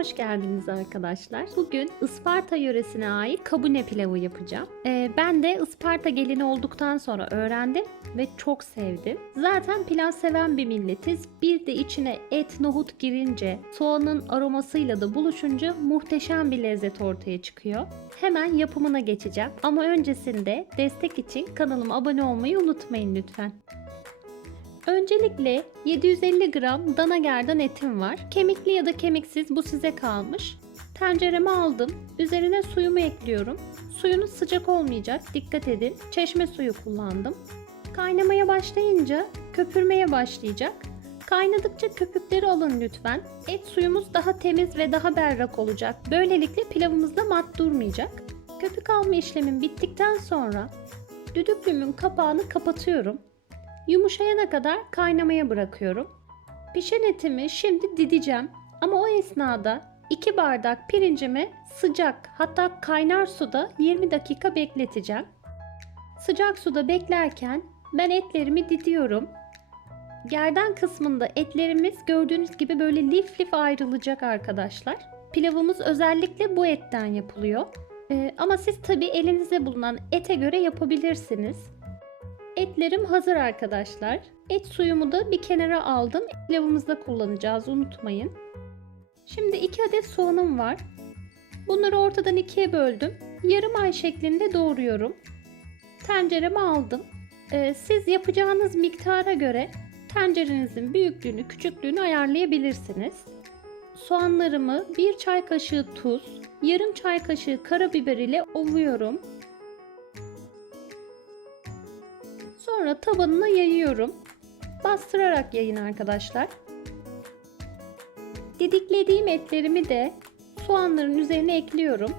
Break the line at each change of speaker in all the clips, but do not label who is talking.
hoş geldiniz arkadaşlar. Bugün Isparta yöresine ait kabune pilavı yapacağım. Ee, ben de Isparta gelini olduktan sonra öğrendim ve çok sevdim. Zaten pilav seven bir milletiz. Bir de içine et, nohut girince, soğanın aromasıyla da buluşunca muhteşem bir lezzet ortaya çıkıyor. Hemen yapımına geçeceğim. Ama öncesinde destek için kanalıma abone olmayı unutmayın lütfen. Öncelikle 750 gram dana gerdan etim var. Kemikli ya da kemiksiz bu size kalmış. Tencereme aldım. Üzerine suyumu ekliyorum. Suyunuz sıcak olmayacak. Dikkat edin. Çeşme suyu kullandım. Kaynamaya başlayınca köpürmeye başlayacak. Kaynadıkça köpükleri alın lütfen. Et suyumuz daha temiz ve daha berrak olacak. Böylelikle pilavımızda mat durmayacak. Köpük alma işlemim bittikten sonra düdüklümün kapağını kapatıyorum. Yumuşayana kadar kaynamaya bırakıyorum. Pişen etimi şimdi dideceğim ama o esnada 2 bardak pirincimi sıcak hatta kaynar suda 20 dakika bekleteceğim. Sıcak suda beklerken ben etlerimi didiyorum. Gerdan kısmında etlerimiz gördüğünüz gibi böyle lif lif ayrılacak arkadaşlar. Pilavımız özellikle bu etten yapılıyor. Ee, ama siz tabi elinizde bulunan ete göre yapabilirsiniz. Etlerim hazır arkadaşlar. Et suyumu da bir kenara aldım. Pilavımızda kullanacağız unutmayın. Şimdi 2 adet soğanım var. Bunları ortadan ikiye böldüm. Yarım ay şeklinde doğruyorum. Tencereme aldım. Ee, siz yapacağınız miktara göre tencerenizin büyüklüğünü, küçüklüğünü ayarlayabilirsiniz. Soğanlarımı bir çay kaşığı tuz, yarım çay kaşığı karabiber ile ovuyorum. Sonra tabanına yayıyorum. Bastırarak yayın arkadaşlar. Didiklediğim etlerimi de soğanların üzerine ekliyorum.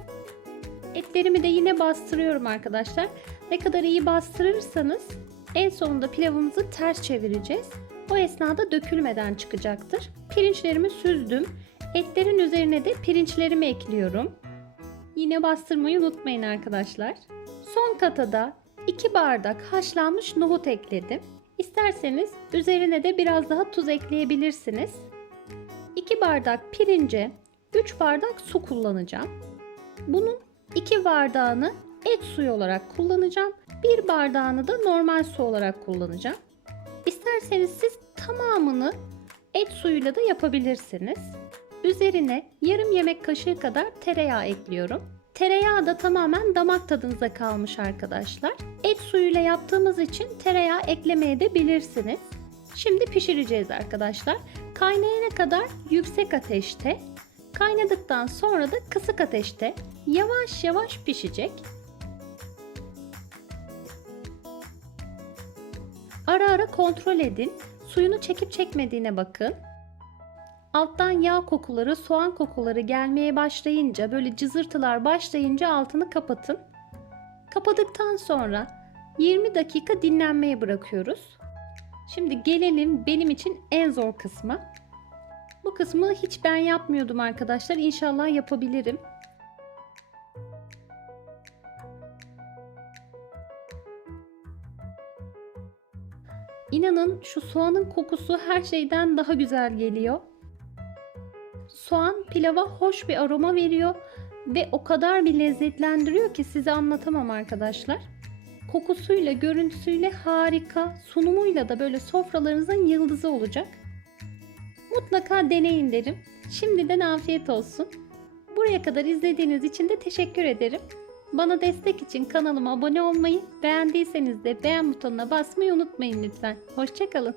Etlerimi de yine bastırıyorum arkadaşlar. Ne kadar iyi bastırırsanız en sonunda pilavımızı ters çevireceğiz. O esnada dökülmeden çıkacaktır. Pirinçlerimi süzdüm. Etlerin üzerine de pirinçlerimi ekliyorum. Yine bastırmayı unutmayın arkadaşlar. Son kata da 2 bardak haşlanmış nohut ekledim. İsterseniz üzerine de biraz daha tuz ekleyebilirsiniz. 2 bardak pirince 3 bardak su kullanacağım. Bunun 2 bardağını et suyu olarak kullanacağım. 1 bardağını da normal su olarak kullanacağım. İsterseniz siz tamamını et suyuyla da yapabilirsiniz. Üzerine yarım yemek kaşığı kadar tereyağı ekliyorum. Tereyağı da tamamen damak tadınıza kalmış arkadaşlar. Et suyuyla yaptığımız için tereyağı eklemeye de bilirsiniz. Şimdi pişireceğiz arkadaşlar. Kaynayana kadar yüksek ateşte, kaynadıktan sonra da kısık ateşte yavaş yavaş pişecek. Ara ara kontrol edin. Suyunu çekip çekmediğine bakın. Alttan yağ kokuları, soğan kokuları gelmeye başlayınca, böyle cızırtılar başlayınca altını kapatın. Kapadıktan sonra 20 dakika dinlenmeye bırakıyoruz. Şimdi gelelim benim için en zor kısmı. Bu kısmı hiç ben yapmıyordum arkadaşlar. İnşallah yapabilirim. İnanın şu soğanın kokusu her şeyden daha güzel geliyor. Soğan pilava hoş bir aroma veriyor ve o kadar bir lezzetlendiriyor ki size anlatamam arkadaşlar. Kokusuyla, görüntüsüyle harika, sunumuyla da böyle sofralarınızın yıldızı olacak. Mutlaka deneyin derim. Şimdiden afiyet olsun. Buraya kadar izlediğiniz için de teşekkür ederim. Bana destek için kanalıma abone olmayı, beğendiyseniz de beğen butonuna basmayı unutmayın lütfen. Hoşçakalın.